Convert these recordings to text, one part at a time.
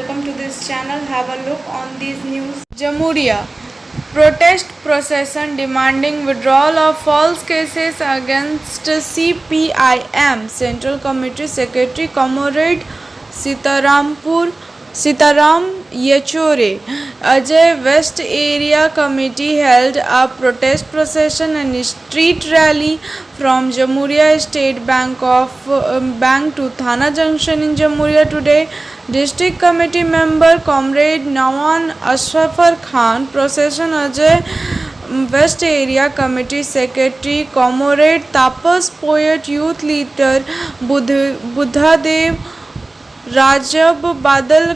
welcome to this channel. Have a look on these news. Jamhuriya protest procession demanding withdrawal of false cases against CPIM. Central Committee Secretary Comrade Sitaram Yechore. Ajay West Area Committee held a protest procession and street rally from Jamhuriya State Bank to Thana Junction in Jamhuriya today. District Committee member Comrade Nawan Ashrafar Khan, procession Ajay West Area Committee Secretary Comrade Tapas, poet, youth leader Buddhadev Rajab बादल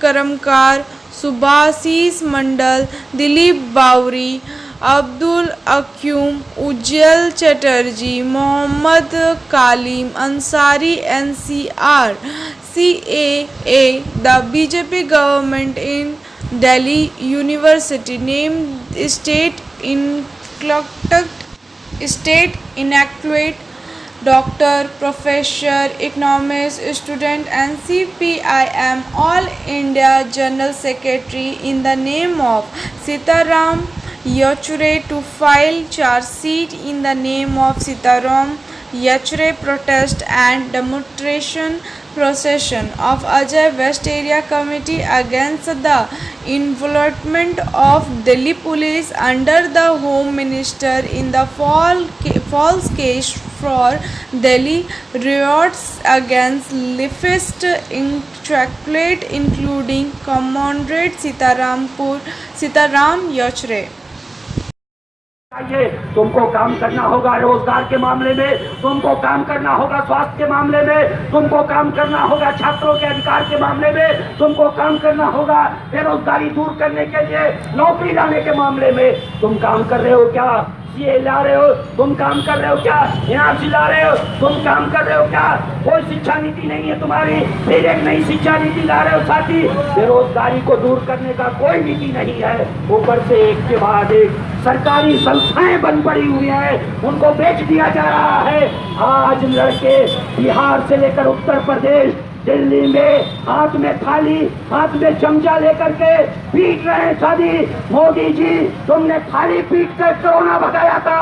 करमकार, सुभाषीष मंडल, दिलीप बावरी, Abdul अक्यूम, उज्जैल Chatterjee, Mohammad कालिम Ansari, NCR, CAA, the BJP government in Delhi University named state inadequate doctor, professor, economist, student and CPIM All India General Secretary in the name of Sitaram Yechure to file charge sheet in the name of Sitaram Yechure protest and demonstration procession of Ajay West Area Committee against the involvement of Delhi police under the Home Minister in the false case for Delhi riots against leftist intraclate including Comrade Sitaram Yechure. तुमको काम करना होगा रोजगार के मामले में, तुमको काम करना होगा स्वास्थ्य के मामले में, तुमको काम करना होगा छात्रों के अधिकार के मामले में, तुमको काम करना होगा बेरोजगारी दूर करने के लिए नौकरी लाने के मामले में। तुम काम कर रहे हो क्या? ये ला रहे हो? तुम काम कर रहे हो क्या? एनआरसी ला रहे हो? तुम काम कर रहे हो क्या? कोई शिक्षा नीति नहीं है तुम्हारी, फिर एक नई शिक्षा नीति ला रहे हो साथी। बेरोजगारी को दूर करने का कोई नीति नहीं है, ऊपर से एक के बाद एक सरकारी संस्थाएं बन पड़ी हुई हैं, उनको बेच दिया जा रहा है। आज लड़के बिहार से लेकर उत्तर प्रदेश, दिल्ली में हाथ में थाली, हाथ में चमचा लेकर के पीट रहे हैं शादी। मोदी जी, तुमने थाली पीट कर कोरोना भगाया था,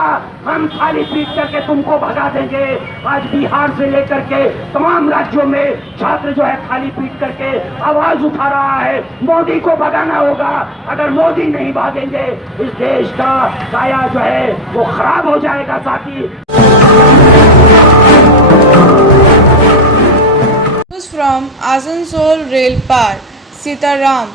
हम थाली पीट करके तुमको भगा देंगे। आज बिहार से लेकर के तमाम राज्यों में छात्र जो है थाली पीट करके आवाज उठा रहा है, मोदी को भगाना होगा। अगर मोदी नहीं भागेंगे इस देश का काया जो है वो खराब हो जाएगा साथी। From Asansol Rail Park, Sitaram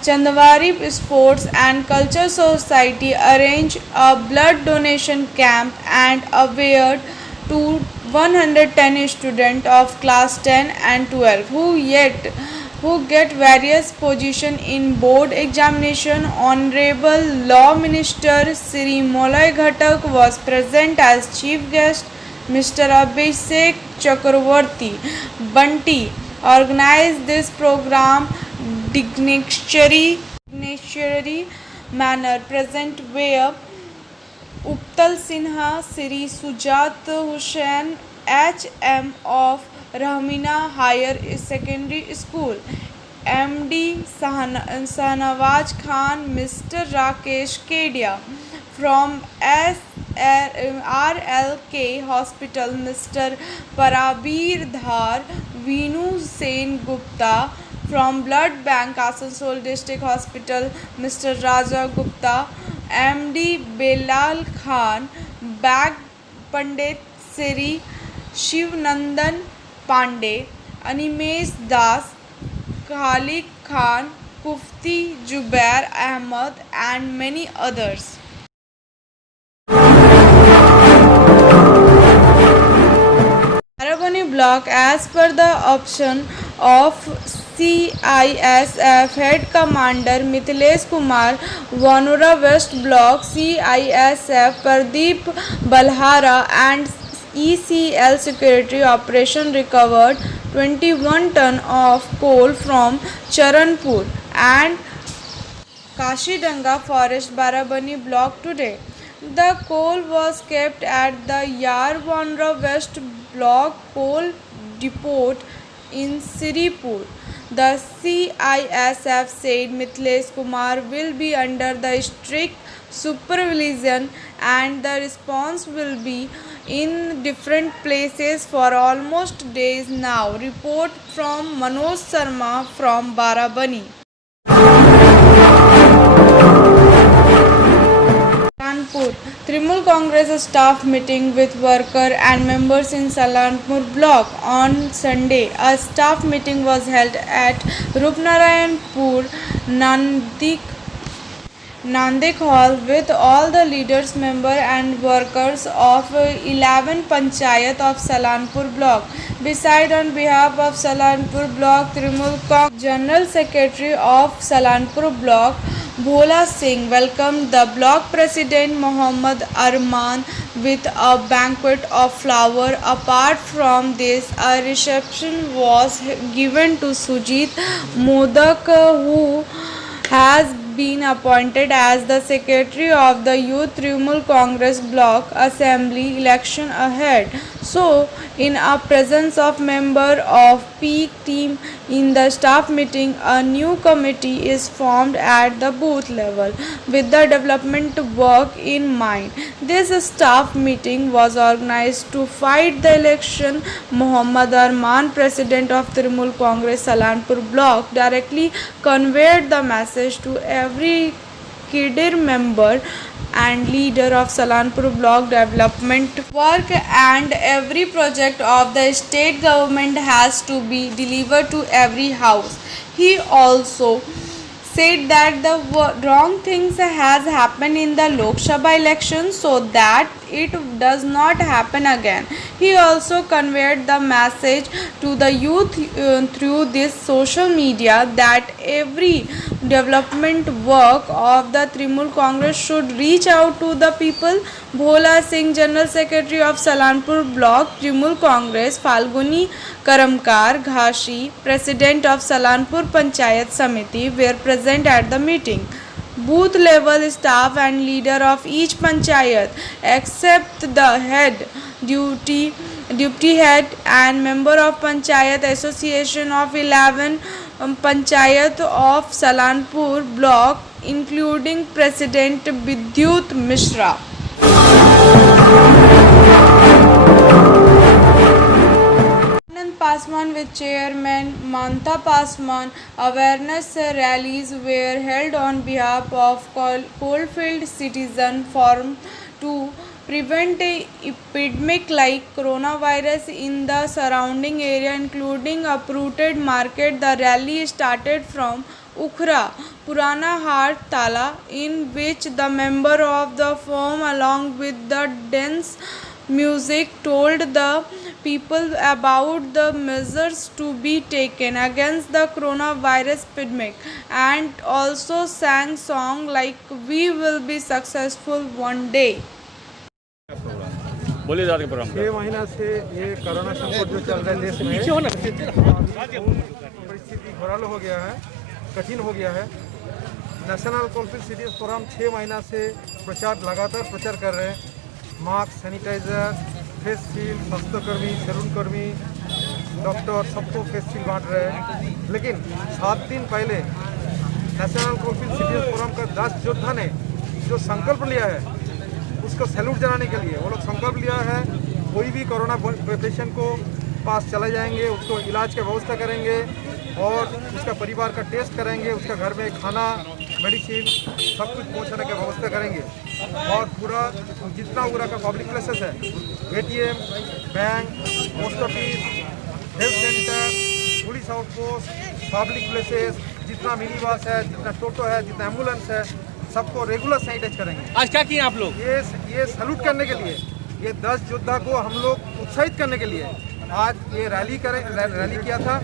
Chandwari Sports and Culture Society arranged a blood donation camp and awarded to 110 students of class 10 and 12 who get various positions in board examination. Honorable Law Minister Sri Molay Ghatak was present as chief guest. Mr. Abhishek Chakravarti Bunty organized this program dignitary manner. Present were Uptal Sinha, Sri Sujat Hussain, HM of Rahmina Higher Secondary School, MD Sahnawaz Khan, Mr. Rakesh Kedia from RLK Hospital, Mr. Parabir Dhar, Veenu Sen Gupta from Blood Bank Asansol District Hospital, Mr. Raja Gupta, MD Belal Khan, Bag Pandit Sri Shivnandan Pandey, Animesh Das, Khalik Khan, Kufti Jubair Ahmed and many others. Barabani block, as per the option of CISF Head Commander Mithilesh Kumar, Wanura West Block CISF Pradeep Balhara and ECL Secretary Operation recovered 21 ton of coal from Charanpur and Kashidanga Forest Barabani block today. The coal was kept at the Yarwanra West Block Coal Depot in Siripur. The CISF said Mithilesh Kumar will be under the strict supervision and the response will be in different places for almost days now. Report from Manoj Sharma from Barabani. Salanpur. Trinamool Congress staff meeting with workers and members in Salanpur block on Sunday. A staff meeting was held at Rupnarayanpur Nandik Hall with all the leaders, members and workers of 11 Panchayat of Salanpur block. Beside, on behalf of Salanpur block, Trinamool Congress General Secretary of Salanpur block Bhola Singh welcomed the block president Mohammad Arman with a banquet of flowers. Apart from this, a reception was given to Sujit Modak, who has been appointed as the secretary of the Youth Trinamool Congress Block Assembly election ahead. So, in a presence of member of peak team in the staff meeting, a new committee is formed at the booth level with the development work in mind. This staff meeting was organized to fight the election. Mohammad Arman, president of Trinamool Congress Salanpur block, directly conveyed the message to every cadre member and leader of Salanpur block development work, and every project of the state government has to be delivered to every house. He also said that the wrong things has happened in the Lok Sabha election, so that it does not happen again. He also conveyed the message to the youth through this social media that every development work of the Trinamool Congress should reach out to the people. Bhola Singh, General Secretary of Salanpur Block Trinamool Congress, Falguni Karamkar Ghashi, President of Salanpur Panchayat Samiti, were present at the meeting. Booth level staff and leader of each panchayat, except the head, deputy head and member of Panchayat Association of 11 Panchayat of Salanpur block, including President Vidyut Mishra. Pasman with Chairman Manta Pasman, awareness rallies were held on behalf of Coalfield Citizen Forum to prevent a epidemic like coronavirus in the surrounding area, including uprooted market. The rally started from Ukhra, Purana Hart Tala, in which the member of the forum, along with the dance music, told the people about the measures to be taken against the coronavirus epidemic, and also sang songs like "We Will Be Successful One Day." बोलिए जाके programme 6 महीना से ये corona संकट जो चल रहा है देश में, परिस्थिति घोराल हो गया है, कठिन हो गया है। नेशनल कोलफील्ड सिटीज फोरम 6 महीना से लगातार प्रचार कर रहे हैं। मास्क, सैनिटाइजर, फेस शील्ड, स्वास्थ्यकर्मी, सैलूनकर्मी, डॉक्टर सबको फेस शील्ड बांट रहे हैं। लेकिन 7 दिन पहले नेशनल कोलफील्ड सिटीज फोरम का 10 योद्धा ने जो संकल्प लिया है, उसको सैल्यूट जनाने के लिए वो लोग संकल्प लिया है। कोई भी कोरोना पेशेंट को पास चले जाएंगे, उसको इलाज की व्यवस्था करेंगे और उसका परिवार का टेस्ट करेंगे, उसका घर में खाना, मेडिसिन सब कुछ पहुंचाने की व्यवस्था करेंगे। और पूरा जितना पूरा का पब्लिक प्लेसेस है, ATM, bank, post office, health centre, police outpost, public places, जितना मिनी बस है, जितना टोटो है, जितना एम्बुलेंस है, सबको रेगुलर सैनिटाइज करेंगे। आज क्या किए आप लोग? ये सैल्यूट करने के लिए, ये 10 योद्धा को हम लोग उत्साहित करने के लिए आज ये रैली किया था।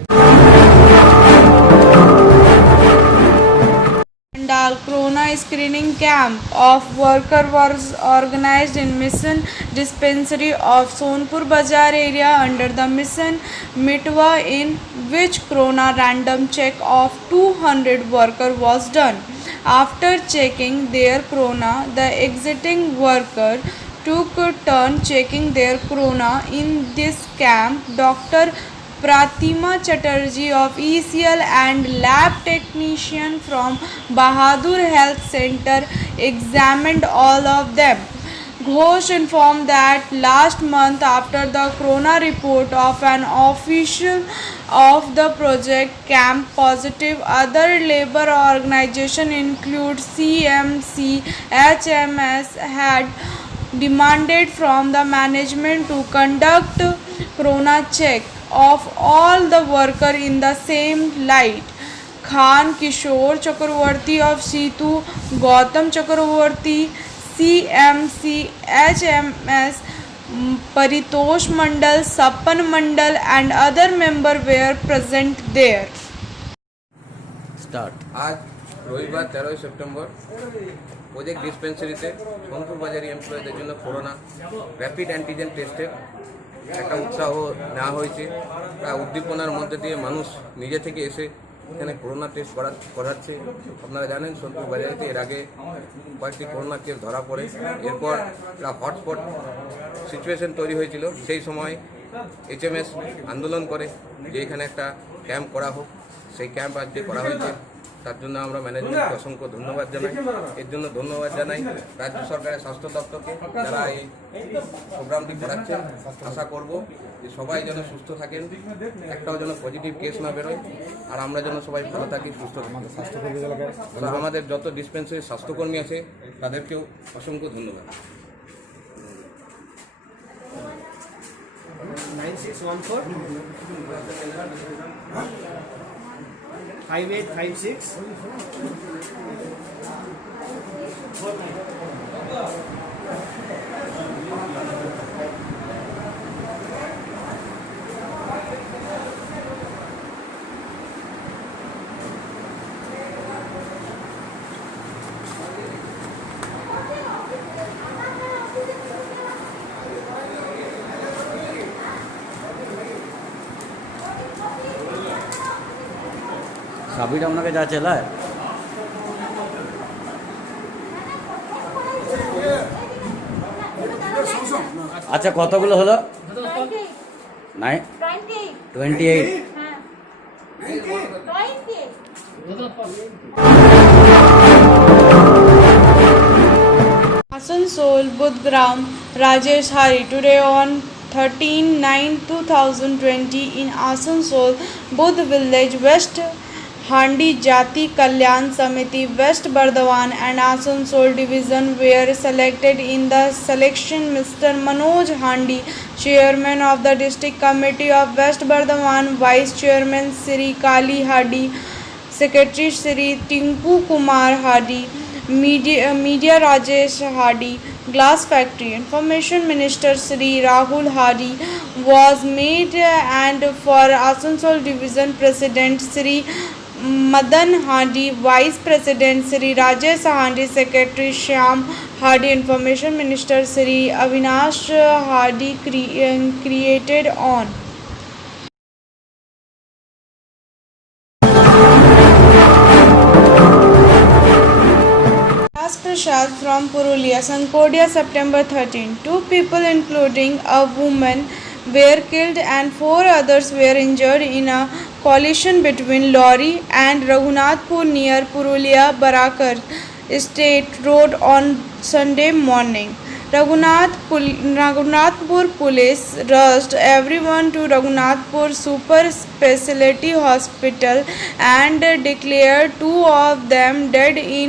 Mandal Corona screening camp of worker was organized in Mission Dispensary of Sonpur Bazar area under the Mission Mitwa, in which Corona random check of 200 worker was done. After checking their Corona, the exiting worker took turn checking their Corona. In this camp, Dr. Pratima Chatterjee of ECL and lab technician from Bahadur Health Center examined all of them. Ghosh informed that last month, after the corona report of an official of the project camp positive, other labor organization include CMC, HMS had demanded from the management to conduct corona check of all the worker in the same light. Khan Kishore Chakravarti of Situ, Gautam Chakravarti, CMC, HMS, Paritosh Mandal, Sappan Mandal and other members were present there. Start. আজ রবিবার 13ই September project ডিসপেন্সারিতে Sonpur বাজারি এমপ্লয়ীদের জন্য corona rapid antigen টেস্টের একটা উৎসাহ নেওয়া হয়েছে। প্রায় উদ্দীপনার মধ্যে দিয়ে মানুষ নিজে থেকে এসে এখানে করোনা টেস্ট করাচ্ছে। আপনারা জানেন সোনপুর বাজারিতে এর আগে কয়েকটি করোনা কেস ধরা পড়ে, এরপর একটা হটস্পট সিচুয়েশন তৈরি হয়েছিল। সেই সময় HMS আন্দোলন করে যে এখানে একটা ক্যাম্প করা হোক, সেই ক্যাম্প আজকে করা হয়েছে। তার জন্য আমরা ম্যানেজমেন্টকে অসংখ্য ধন্যবাদ জানাই। এর জন্য ধন্যবাদ জানাই রাজ্য সরকারের স্বাস্থ্য দপ্তরকে, যারা এই প্রোগ্রামটি করাচ্ছেন। আশা করব যে সবাই যেন সুস্থ থাকেন, একটাও যেন পজিটিভ কেস না বেরোয়, আর আমরা যেন সবাই ভালো থাকি, সুস্থ থাকি। আমাদের যত ডিসপেন্সারি স্বাস্থ্যকর্মী আছে তাদেরকেও অসংখ্য ধন্যবাদ। 9614 5856 সাবিটা আপনাকে যা চেলায় আচ্ছা কতগুলো হলো? 28। Asansol, Budgram, Rajesh Hari. Today on 13/9/2020 in Asansol, Budh Village, West Handi Jati Kalyan Samiti, West Bardhaman and Asansol Division were selected. In the selection, Mr. Manoj Handi, Chairman of the District Committee of West Bardhaman, Vice Chairman Sri Kali Hadi, Secretary Sri Tinku Kumar Hadi, Media Rajesh Hadi, Glass Factory. Information Minister Sri Rahul Hadi was made, and for Asansol Division President Sri Madan Hadi, Vice President Sri Rajesh Hadi, Secretary Shyam Hadi. Information Minister Sri Avinash Hadi created on Prasad from Purulia, Sankodia, September 13. 2 people including a woman were killed and 4 others were injured in a collision between lorry and Raghunathpur near Purulia Barakar State Road on Sunday morning. Raghunathpur police rushed everyone to Raghunathpur Super Speciality Hospital and declared 2 of them dead in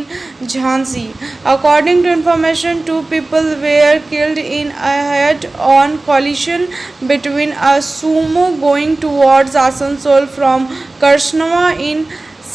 Jhansi. According to information, 2 people were killed in a head-on collision between a sumo going towards Asansol from Karsnawa in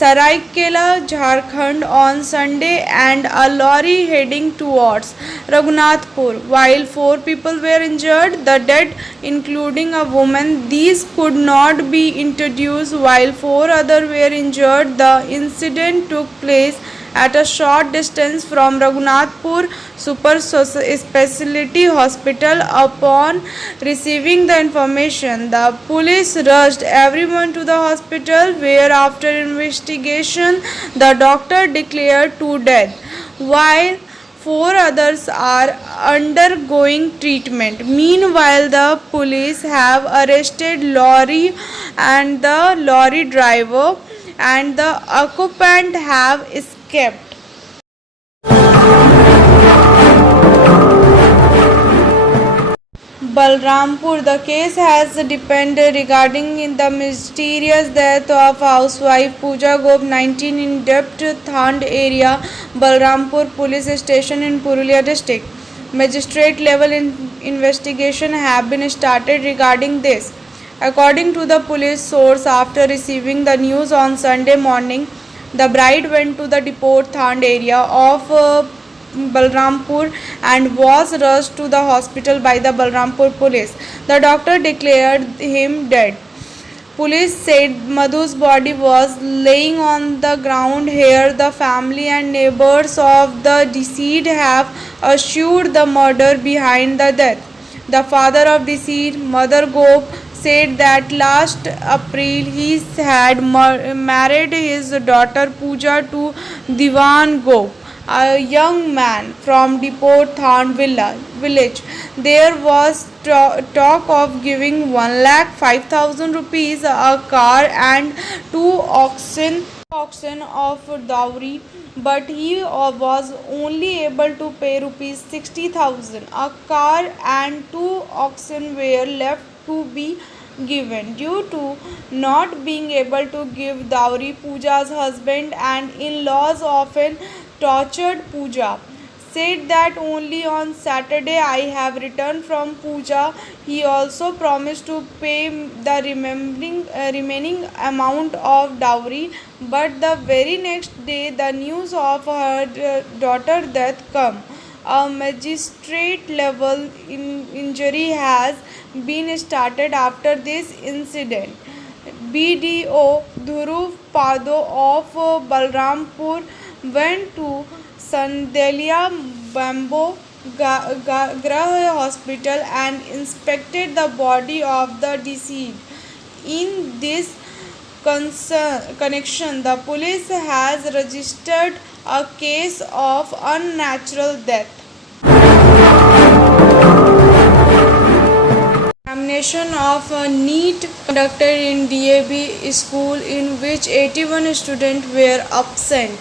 Saraikela, Jharkhand on Sunday and a lorry heading towards Raghunathpur. While 4 people were injured, the dead including a woman, these could not be introduced. While 4 others were injured, the incident took place at a short distance from Raghunathpur Super Speciality Hospital. Upon receiving the information, the police rushed everyone to the hospital, where after investigation the doctor declared 2 dead, while 4 others are undergoing treatment. Meanwhile, the police have arrested lorry and the lorry driver, and the occupant have escaped. Balrampur. The case has depended regarding the mysterious death of housewife Pooja Gop, 19, in Depth Thand area, Balrampur police station in Purulia district. Magistrate level investigation have been started regarding this. According to the police source, after receiving the news on Sunday morning, the bride went to the Depot Thand area of Balrampur and was rushed to the hospital by the Balrampur police. The doctor declared him dead. Police said Madhu's body was laying on the ground. Here, the family and neighbors of the deceased have assured the murder behind the death. The father of deceased, Mother Gop, said that last April he had married his daughter Pooja to Diwan Gop, a young man from Depot Thand village. There was talk of giving 1,05,000 rupees, a car and 2 oxen of dowry, but he was only able to pay rupees 60,000. A car and 2 oxen were left to be given. Due to not being able to give dowry, Pooja's husband and in-laws often tortured Pooja. Said that only on Saturday I have returned from Pooja. He also promised to pay the remaining amount of dowry, but the very next day the news of her daughter death come. A magistrate level injury has been started after this incident. BDO Dhruv Pado of Balrampur went to Sandelia Bamboo Grah Hospital and inspected the body of the deceased. In this connection, the police has registered a case of unnatural death. Examination of a NEET conducted in DAB school in which 81 students were absent.